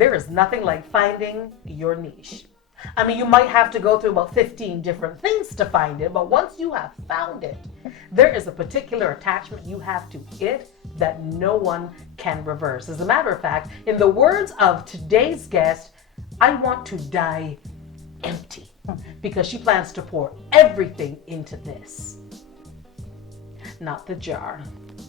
there is nothing like finding your niche. I mean, you might have to go through about 15 different things to find it, but once you have found it, there is a particular attachment you have to it that no one can reverse. As a matter of fact, in the words of today's guest, I want to die empty, because she plans to pour everything into this. Not the jar,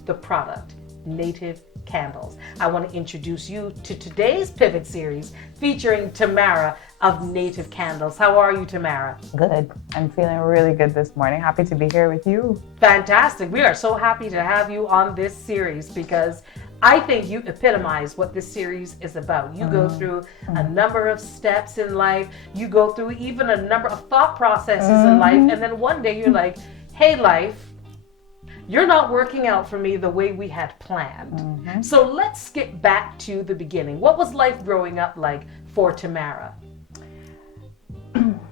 the product, Native Candles. I want to introduce you to today's Pivot series featuring Tamara of Native Candles. How are you, Tamara? Good. I'm feeling really good this morning. Happy to be here with you. Fantastic. We are so happy to have you on this series because I think you epitomize what this series is about. You go through a number of steps in life. You go through even a number of thought processes in life. And then one day you're like, hey, life, you're not working out for me the way we had planned. So let's skip back to the beginning. What was life growing up like for Tamara?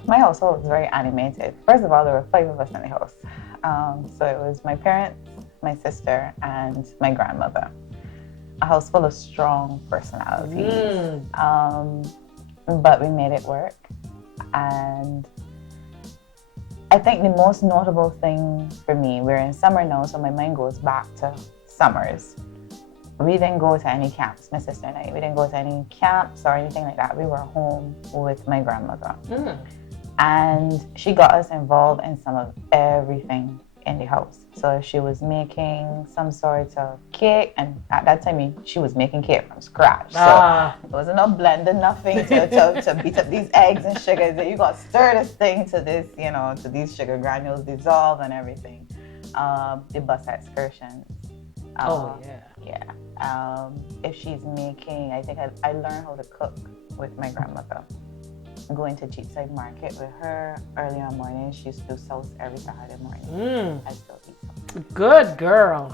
My household was very animated. First of all, there were 5 of us in the house. So it was my parents, my sister, and my grandmother. A house full of strong personalities. But we made it work. And I think the most notable thing for me, we're in summer now, so my mind goes back to summers. We didn't go to any camps, my sister and I. We didn't go to any camps or anything like that. We were home with my grandmother. And she got us involved in some of everything in the house. So if she was making some sort of cake, and at that time she was making cake from scratch. So there wasn't no blender, nothing to beat up these eggs and sugars. You got to stir this thing to this, to these sugar granules dissolve and everything. The bus excursions. If she's making, I think I learned how to cook with my grandmother. Going to Cheapside Market with her early in the morning. She used to do sauce every Saturday morning. I still eat some. Good girl.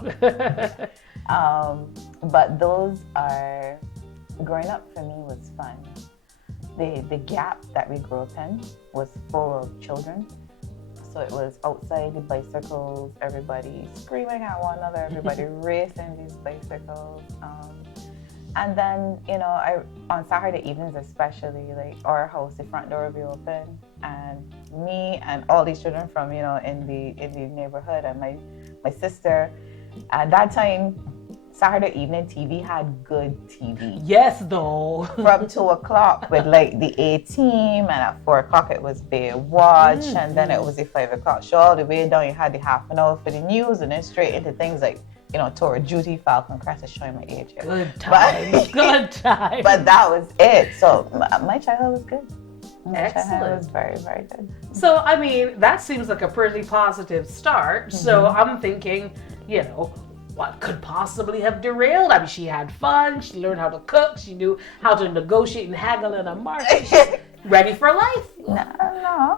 But those are, growing up for me was fun. The gap that we grew up in was full of children. So it was outside the bicycles, everybody screaming at one another, everybody racing these bicycles. And then, on Saturday evenings especially, like our house, the front door would be open, and me and all these children from, in the neighborhood, and my sister. At that time, Saturday evening TV had good TV. Yes, though. From 2 o'clock with like the A-Team, and at 4 o'clock it was Baywatch, and then it was the 5 o'clock show. All the way down, you had the half an hour for the news, and then straight into things like, Tour of Duty, Falcon Crest, is showing my age here. Good times, good times. But that was it. So my childhood was good. My Excellent. childhood was very, very good. So, I mean, that seems like a pretty positive start. So I'm thinking, what could possibly have derailed? I mean, she had fun. She learned how to cook. She knew how to negotiate and haggle in a market. She's ready for life. No.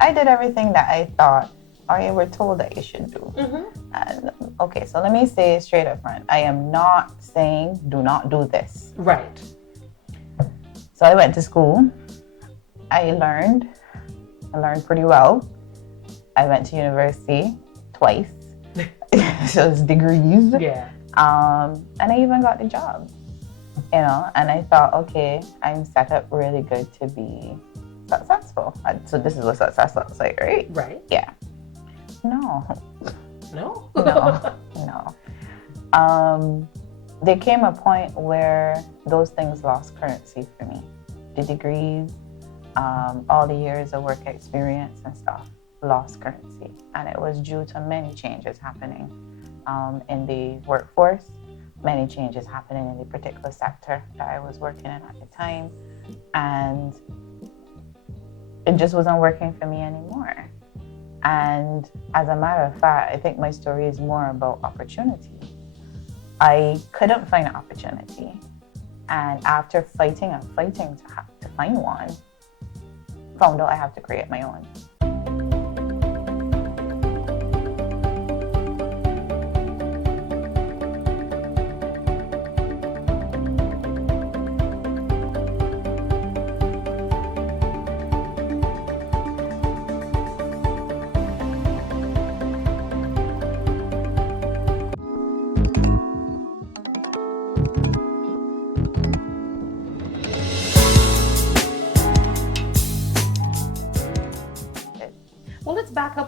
I did everything that I thought or you were told that you should do. And, okay, so let me say straight up front. I am not saying do not do this. Right. So I went to school. I learned pretty well. I went to university twice. So it's degrees. Yeah. And I even got the job. And I thought, okay, I'm set up really good to be successful. So this is what success looks like, right? Right. Yeah. No. There came a point where those things lost currency for me. The degrees, all the years of work experience and stuff lost currency. And it was due to many changes happening in the workforce, many changes happening in the particular sector that I was working in at the time. And it just wasn't working for me anymore. And as a matter of fact, I think my story is more about opportunity. I couldn't find an opportunity. And after fighting and fighting to find one, found out I have to create my own.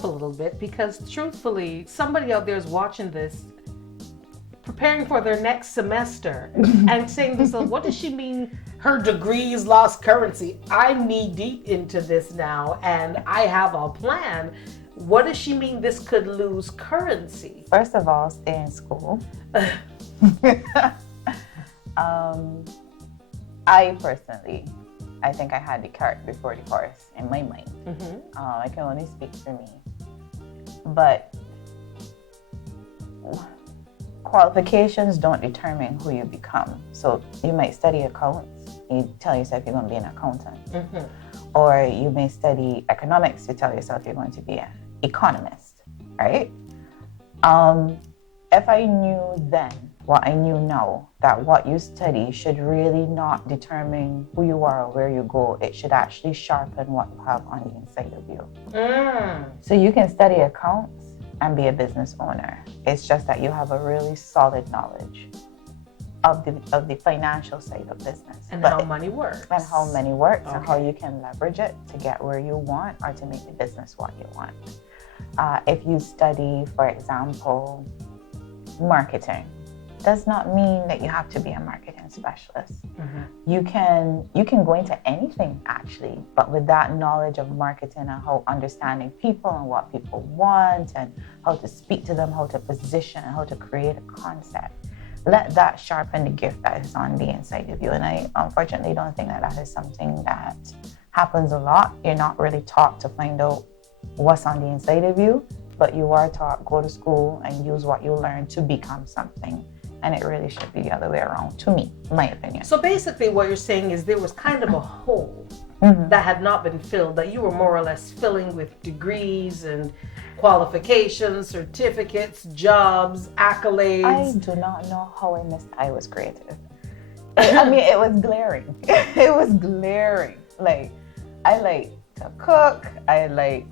up a little bit, because truthfully, somebody out there is watching this, preparing for their next semester and saying to themselves, what does she mean her degrees lost currency? I'm knee deep into this now and I have a plan. What does she mean this could lose currency? First of all, stay in school. I personally, I think I had the cart before the horse in my mind. I can only speak for me. But qualifications don't determine who you become. So you might study accounts, you tell yourself you're going to be an accountant. Or you may study economics, you tell yourself you're going to be an economist, right? If I knew then what I knew now, that what you study should really not determine who you are or where you go, it should actually sharpen what you have on the inside of you. So you can study accounts and be a business owner. It's just that you have a really solid knowledge of the financial side of business. And how money works. And how money works, and how you can leverage it to get where you want or to make the business what you want. If you study, for example, marketing, does not mean that you have to be a marketing specialist. You can go into anything actually, but with that knowledge of marketing and how understanding people and what people want and how to speak to them, how to position, how to create a concept, let that sharpen the gift that is on the inside of you. And I unfortunately don't think that is something that happens a lot. You're not really taught to find out what's on the inside of you, but you are taught, go to school and use what you learn to become something. And it really should be the other way around, to me, my opinion. So basically what you're saying is there was kind of a hole that had not been filled, that you were more or less filling with degrees and qualifications, certificates, jobs, accolades. I do not know how I missed I was creative. I mean, it was glaring. It was glaring. Like, I like to cook. I like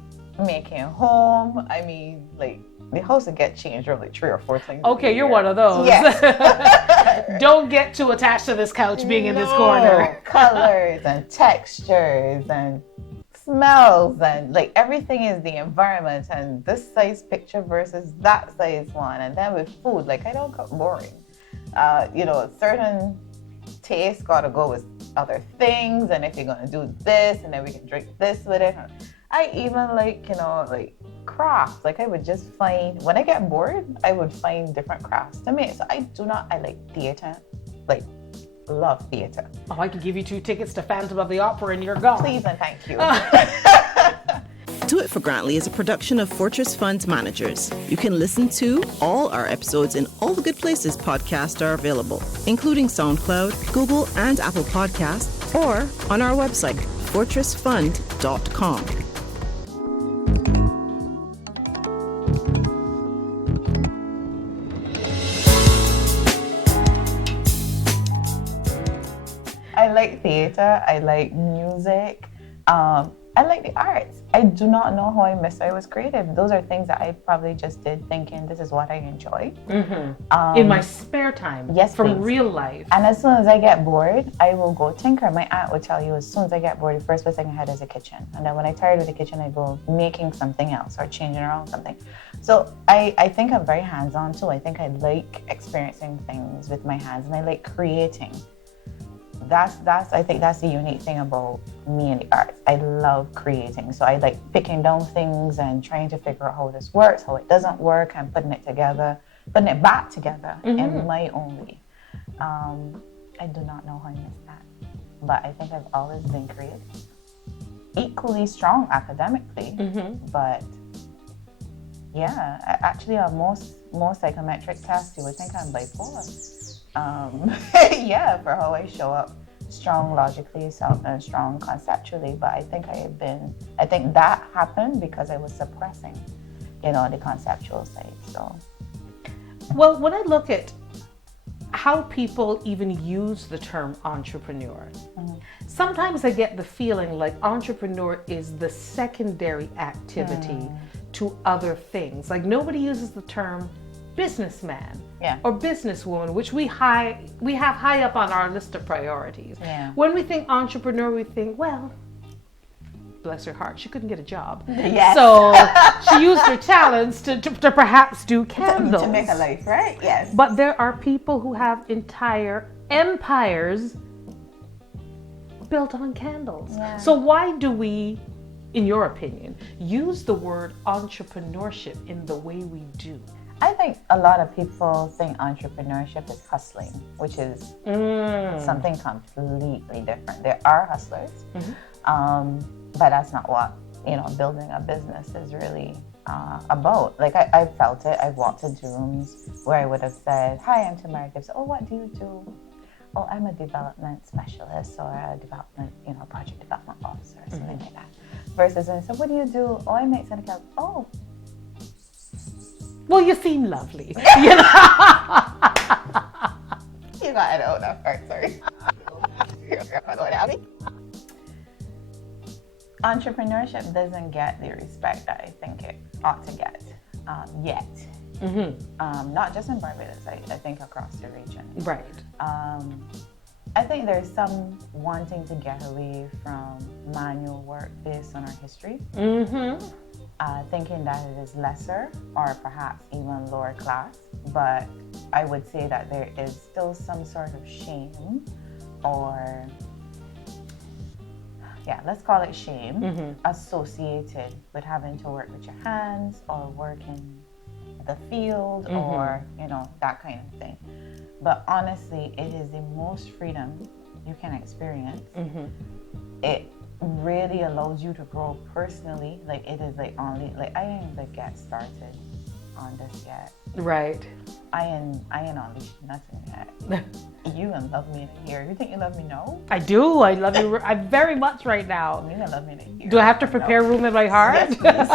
making home. I mean, like, the house would get changed really 3 or 4 times. Okay, you're one of those. Yes. Don't get too attached to this couch being in this corner. Colors and textures and smells and like everything is the environment and this size picture versus that size one. And then with food, like I don't cook boring. Certain tastes gotta go with other things, and if you're gonna do this and then we can drink this with it. I even like crafts. Like I would just find, when I get bored, I would find different crafts to make. So I like theater, like love theater. Oh, I could give you 2 tickets to Phantom of the Opera and you're gone. Please and thank you. Do It for Grantley is a production of Fortress Fund Managers. You can listen to all our episodes in all the good places podcasts are available, including SoundCloud, Google, and Apple Podcasts, or on our website, fortressfund.com. I like theater. I like music. I like the arts. I do not know how I missed I was creative. Those are things that I probably just did thinking this is what I enjoy. In my spare time. Yes, from please. real life. And as soon as I get bored, I will go tinker. My aunt would tell you, as soon as I get bored, the first place I can head is the kitchen. And then when I'm tired of the kitchen, I go making something else or changing around something. So I think I'm very hands-on too. I think I like experiencing things with my hands and I like creating. I think that's the unique thing about me and the arts. I love creating. So I like picking down things and trying to figure out how this works, how it doesn't work, and putting it back together in my own way. I do not know how I missed that. But I think I've always been creative. Equally strong academically, but yeah, actually on most psychometric tests you would think I'm bipolar. Yeah, for how I show up strong logically, and strong conceptually, but I think that happened because I was suppressing, the conceptual side. So, well, when I look at how people even use the term entrepreneur, sometimes I get the feeling like entrepreneur is the secondary activity to other things. Like nobody uses the term businessman or businesswoman, which we have high up on our list of priorities. When we think entrepreneur, we think, well, bless her heart, she couldn't get a job. Yes. So she used her talents to perhaps do candles. To make a life, right? Yes. But there are people who have entire empires built on candles. Yeah. So why do we, in your opinion, use the word entrepreneurship in the way we do? I think a lot of people think entrepreneurship is hustling, which is something completely different. There are hustlers, but that's not what, building a business is really about. Like I felt it. I've walked into rooms where I would have said, "Hi, I'm Tamara Gibson. Oh, what do you do?" "Oh, I'm a development specialist or a development, project development officer," or something like that. Versus when I said, "What do you do?" "Oh, I make something else." "Oh, well, you seem lovely." You got it out that part, sorry. Entrepreneurship doesn't get the respect that I think it ought to get yet. Not just in Barbados, I think across the region. Right. I think there's some wanting to get away from manual work based on our history. Thinking that it is lesser or perhaps even lower class. But I would say that there is still some sort of shame or, let's call it shame, associated with having to work with your hands or work in the field or, that kind of thing. But honestly, it is the most freedom you can experience. It really allows you to grow personally. Like it is I ain't even get started on this yet. Right. I ain't unleashed nothing yet. You gonna love me in a year. You think you love me now? I do. I love you. I very much right now. You gonna love me in a year. Do I have to prepare room in my heart? Yes, please.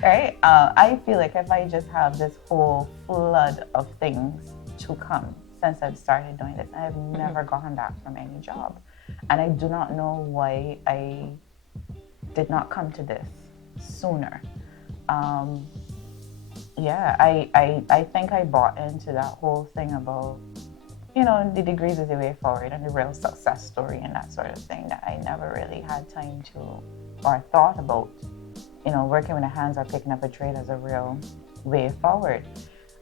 Right? I feel like if I just have this whole flood of things to come since I've started doing this, I've never gotten back from any job. And I do not know why I did not come to this sooner. I think I bought into that whole thing about, the degrees is the way forward and the real success story and that sort of thing that I never really had time to or thought about. Working with the hands or picking up a trade as a real way forward.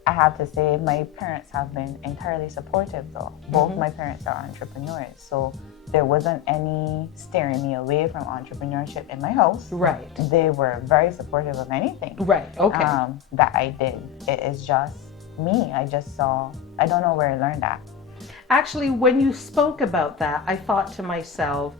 I have to say my parents have been entirely supportive though. Both my parents are entrepreneurs, so there wasn't any steering me away from entrepreneurship in my house. Right. They were very supportive of anything. Right. Okay. That I did. It is just me. I don't know where I learned that. Actually, when you spoke about that, I thought to myself,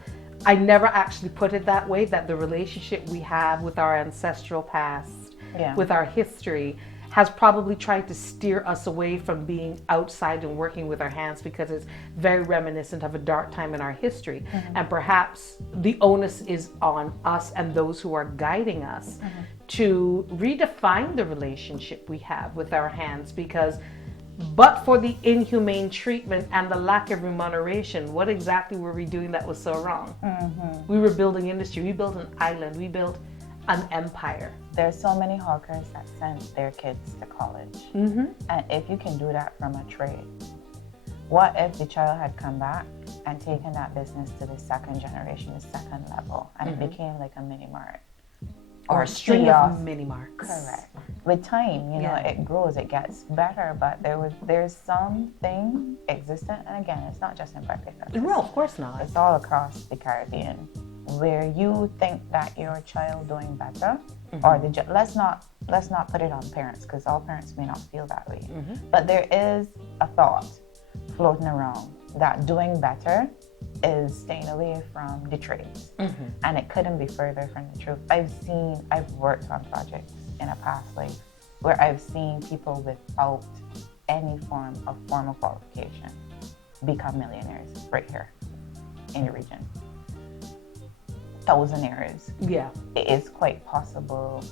I never actually put it that way, that the relationship we have with our ancestral past, with our history, has probably tried to steer us away from being outside and working with our hands because it's very reminiscent of a dark time in our history. And perhaps the onus is on us and those who are guiding us to redefine the relationship we have with our hands, because but for the inhumane treatment and the lack of remuneration, what exactly were we doing that was so wrong? We were building industry. We built an island. We built an empire. There's so many hawkers that sent their kids to college. And if you can do that from a trade, what if the child had come back and taken that business to the second generation, the second level, and it became like a mini mart? Or a string of mini marks. Correct. With time, it grows, it gets better, but there's something existent, and again, it's not just in Barbados. No, of course not. It's all across the Caribbean, where you think that your child doing better, or let's not put it on parents, because all parents may not feel that way. But there is a thought floating around that doing better is staying away from the trades. And it couldn't be further from the truth. I've worked on projects in a past life where I've seen people without any form of formal qualification become millionaires right here in the region. Thousandaires. Yeah. It is quite possible.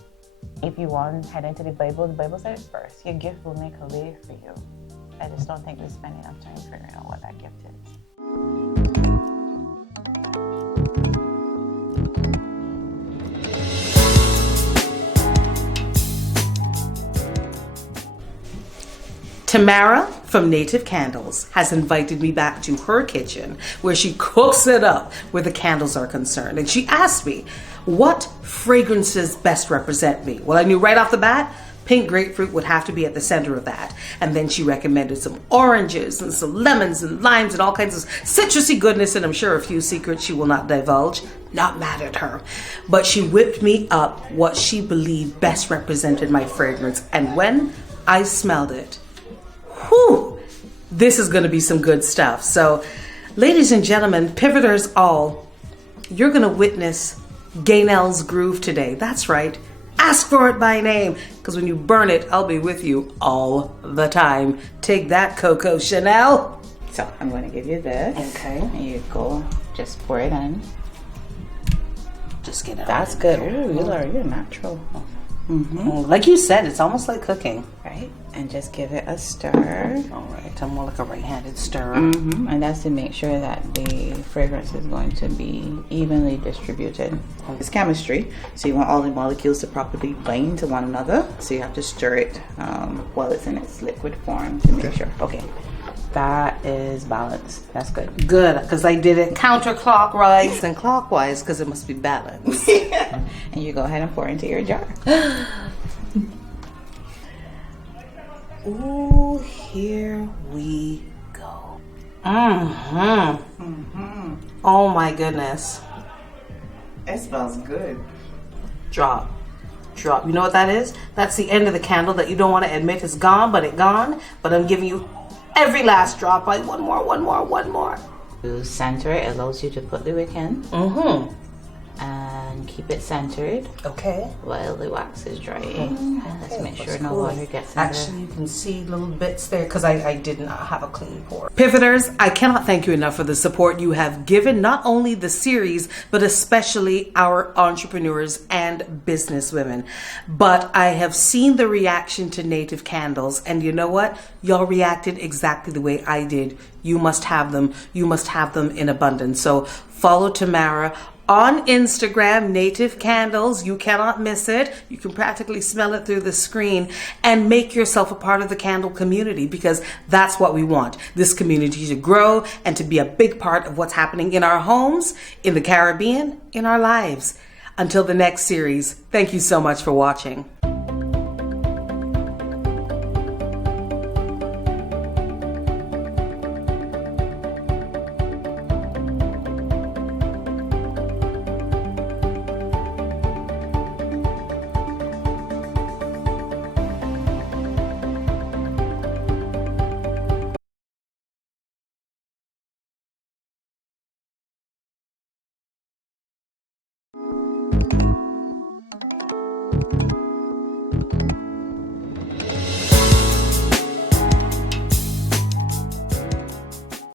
If you want to head into the Bible says first, your gift will make a way for you. I just don't think we spend enough time figuring out what that gift is. Tamara, from Native Candles has invited me back to her kitchen where she cooks it up where the candles are concerned. And she asked me, what fragrances best represent me? Well, I knew right off the bat, pink grapefruit would have to be at the center of that. And then she recommended some oranges and some lemons and limes and all kinds of citrusy goodness, and I'm sure a few secrets she will not divulge. Not mad at her. But she whipped me up what she believed best represented my fragrance. And when I smelled it, whew, this is going to be some good stuff. So, ladies and gentlemen, pivoters all, you're going to witness Gaynelle's groove today. That's right. Ask for it by name, because when you burn it, I'll be with you all the time. Take that, Coco Chanel. So I'm going to give you this. Okay. And you go, just pour it in. Just get it. That's good. Ooh, you're natural. Like you said, it's almost like cooking. Right? And just give it a stir. All right. I'm more like a right-handed stirrer. And that's to make sure that the fragrance is going to be evenly distributed. It's chemistry, so you want all the molecules to properly bind to one another. So you have to stir it while it's in its liquid form to make sure. Okay. That is balanced. That's good. Good, because I did it counterclockwise and clockwise because it must be balanced. And you go ahead and pour into your jar. Ooh, here we go. Oh my goodness. It smells good. Drop. You know what that is? That's the end of the candle that you don't want to admit is gone, but it's gone. But I'm giving you every last drop. Like one more. To center it allows you to put the wick in. And keep it centered. Okay. While the wax is drying. Let's make sure no water gets in Actually, you can see little bits there because I did not have a clean pour. Pivoters, I cannot thank you enough for the support you have given not only the series, but especially our entrepreneurs and business women. But I have seen the reaction to Native Candles, and you know what? Y'all reacted exactly the way I did. You must have them. You must have them in abundance. So follow Tamara on Instagram, Native Candles. You cannot miss it. You can practically smell it through the screen, and make yourself a part of the candle community, because that's what we want. This community to grow and to be a big part of what's happening in our homes, in the Caribbean, in our lives. Until the next series, thank you so much for watching.